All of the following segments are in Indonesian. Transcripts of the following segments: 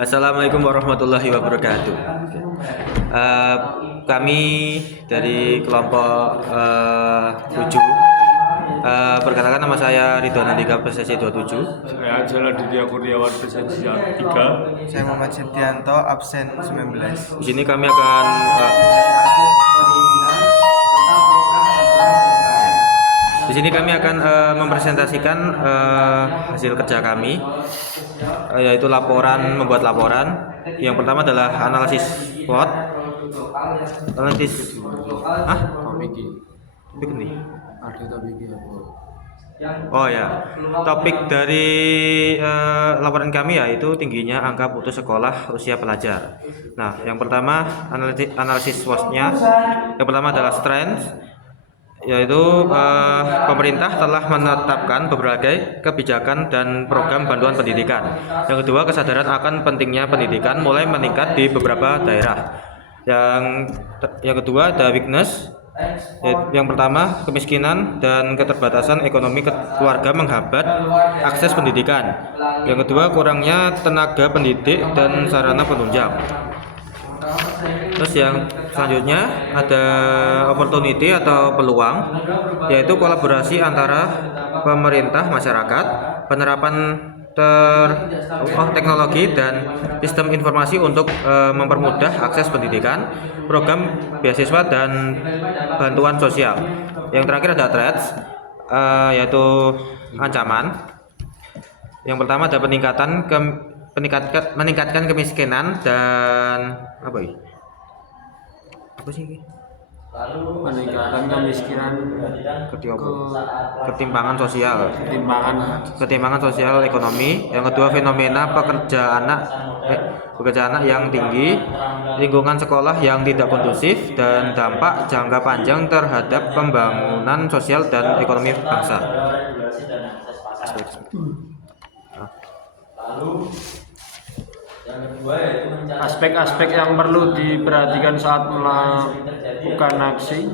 Assalamualaikum warahmatullahi wabarakatuh. Eh, Kami dari kelompok 7. Perkenalkan, nama saya Ridwan Andika, prestasi 27. Saya Jalan Ditya Kurniawan, prestasi 3. Saya Muhammad Setianto, absen 19. Di sini kami akan mempresentasikan hasil kerja kami, yaitu membuat laporan. Yang pertama adalah analisis SWOT. Topik ini. Oh ya, topik dari laporan kami yaitu tingginya angka putus sekolah usia pelajar. Nah, yang pertama analisis SWOT-nya. Yang pertama adalah strength, yaitu pemerintah telah menetapkan berbagai kebijakan dan program bantuan pendidikan. Yang kedua, kesadaran akan pentingnya pendidikan mulai meningkat di beberapa daerah. Yang kedua ada weakness. Yang pertama, kemiskinan dan keterbatasan ekonomi keluarga menghambat akses pendidikan. Yang kedua, kurangnya tenaga pendidik dan sarana penunjang. Terus yang selanjutnya ada opportunity atau peluang, yaitu kolaborasi antara pemerintah, masyarakat, penerapan teknologi dan sistem informasi untuk mempermudah akses pendidikan, program beasiswa dan bantuan sosial. Yang terakhir ada threats, yaitu ancaman. Yang pertama ada meningkatkan kemiskinan dan Peningkatan kemiskinan, ketimpangan sosial ekonomi. Yang kedua, fenomena pekerja anak yang tinggi, lingkungan sekolah yang tidak kondusif, dan dampak jangka panjang terhadap pembangunan sosial dan ekonomi bangsa. aspek-aspek yang perlu diperhatikan saat melakukan aksi: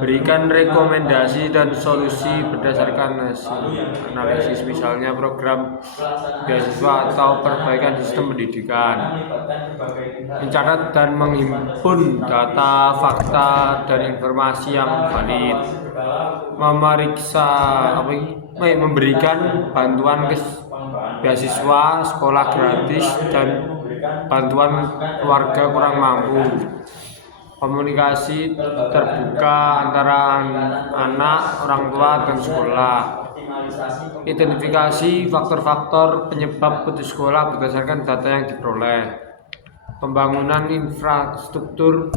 berikan rekomendasi dan solusi berdasarkan hasil analisis, misalnya program beasiswa atau perbaikan sistem pendidikan. Mencatat dan menghimpun data, fakta, dan informasi yang valid. Memberikan bantuan beasiswa, sekolah gratis, dan bantuan keluarga kurang mampu. Komunikasi terbuka antara anak, orang tua, dan sekolah. Identifikasi faktor-faktor penyebab putus sekolah berdasarkan data yang diperoleh. Pembangunan infrastruktur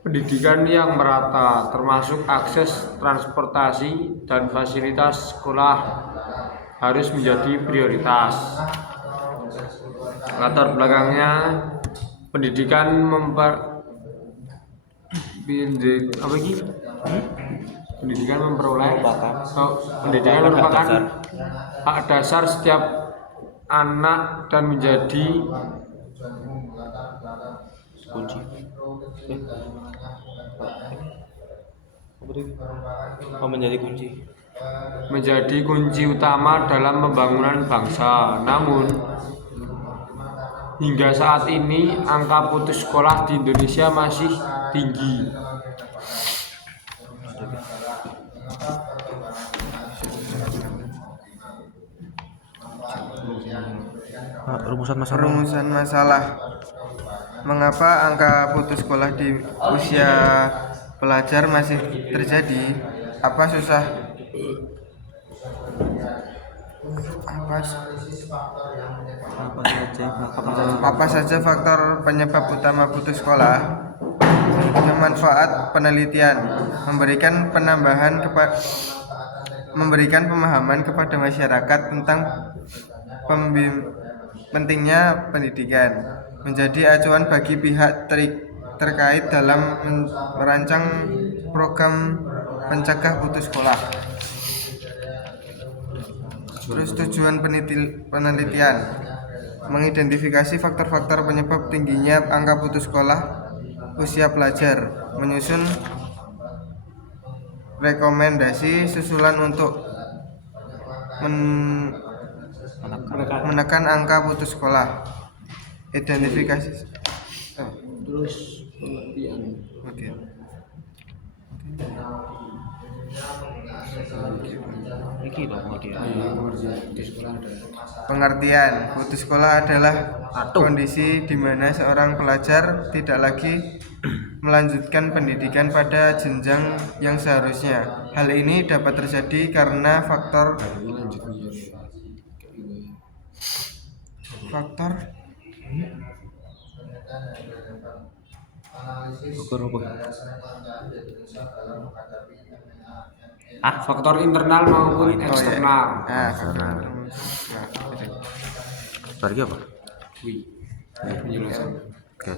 pendidikan yang merata, termasuk akses transportasi dan fasilitas sekolah, harus menjadi prioritas. Latar belakangnya, pendidikan merupakan hak dasar setiap anak dan menjadi kunci utama dalam pembangunan bangsa. Namun, hingga saat ini angka putus sekolah di Indonesia masih tinggi. Rumusan masalah. Mengapa angka putus sekolah di usia pelajar masih terjadi? Apa saja faktor penyebab utama putus sekolah? Manfaat penelitian: memberikan pemahaman kepada masyarakat tentang pentingnya pendidikan, menjadi acuan bagi pihak terkait dalam merancang program pencegah putus sekolah. Terus tujuan penelitian: mengidentifikasi faktor-faktor penyebab tingginya angka putus sekolah usia pelajar, menyusun rekomendasi susulan untuk menekan angka putus sekolah. Identifikasi. Terus pengertian. Oke. Iki dong dia. Pengertian putus sekolah adalah kondisi di mana seorang pelajar tidak lagi melanjutkan pendidikan pada jenjang yang seharusnya. Hal ini dapat terjadi karena faktor Faktor internal maupun eksternal. Bagi apa? Penjelasan. Oke.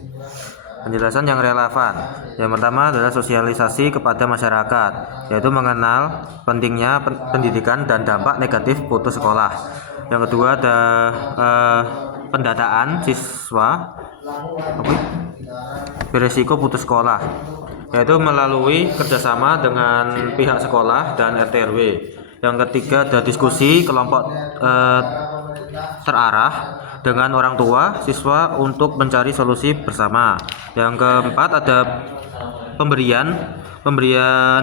Penjelasan yang relevan. Yang pertama adalah sosialisasi kepada masyarakat, yaitu mengenal pentingnya pendidikan dan dampak negatif putus sekolah. Yang kedua ada pendataan siswa beresiko putus sekolah, yaitu melalui kerjasama dengan pihak sekolah dan RT RW. Yang ketiga ada diskusi kelompok terarah dengan orang tua siswa untuk mencari solusi bersama. Yang keempat ada pemberian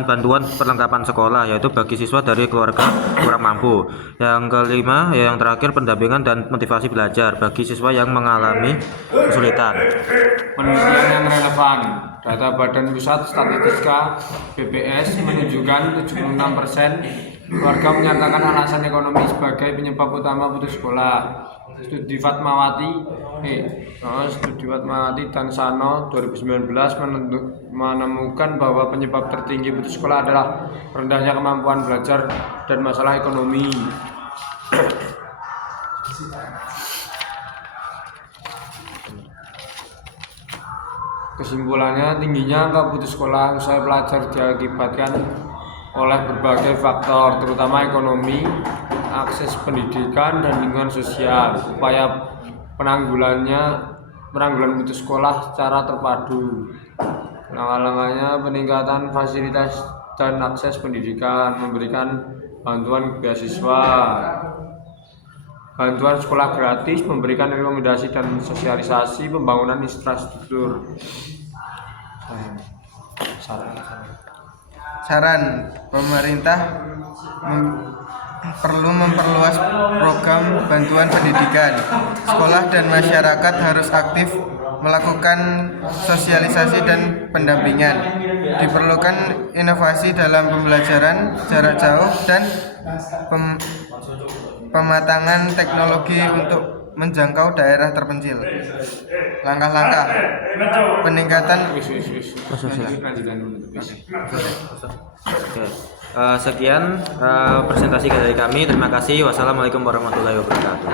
bantuan perlengkapan sekolah, yaitu bagi siswa dari keluarga kurang mampu. Yang kelima, yang terakhir pendampingan dan motivasi belajar bagi siswa yang mengalami kesulitan. Penelitian yang relevan. Data Badan Pusat Statistika BPS menunjukkan 76% keluarga menyatakan alasan ekonomi sebagai penyebab utama putus sekolah. Studi Fatmawati dan Sano 2019 menemukan bahwa penyebab tertinggi putus sekolah adalah rendahnya kemampuan belajar dan masalah ekonomi. Kesimpulannya, tingginya angka putus sekolah usai pelajar diakibatkan oleh berbagai faktor, terutama ekonomi, akses pendidikan, dan lingkungan sosial. Upaya penanggulan putus sekolah secara terpadu. Langkah-langkahnya peningkatan fasilitas dan akses pendidikan, memberikan bantuan beasiswa, bantuan sekolah gratis, memberikan rekomendasi dan sosialisasi, pembangunan infrastruktur. Saran pemerintah perlu memperluas program bantuan pendidikan. Sekolah dan masyarakat harus aktif melakukan sosialisasi dan pendampingan. Diperlukan inovasi dalam pembelajaran jarak jauh dan pematangan teknologi untuk menjangkau daerah terpencil. Langkah-langkah peningkatan Oke. Sekian presentasi dari kami. Terima kasih. Wassalamualaikum warahmatullahi wabarakatuh.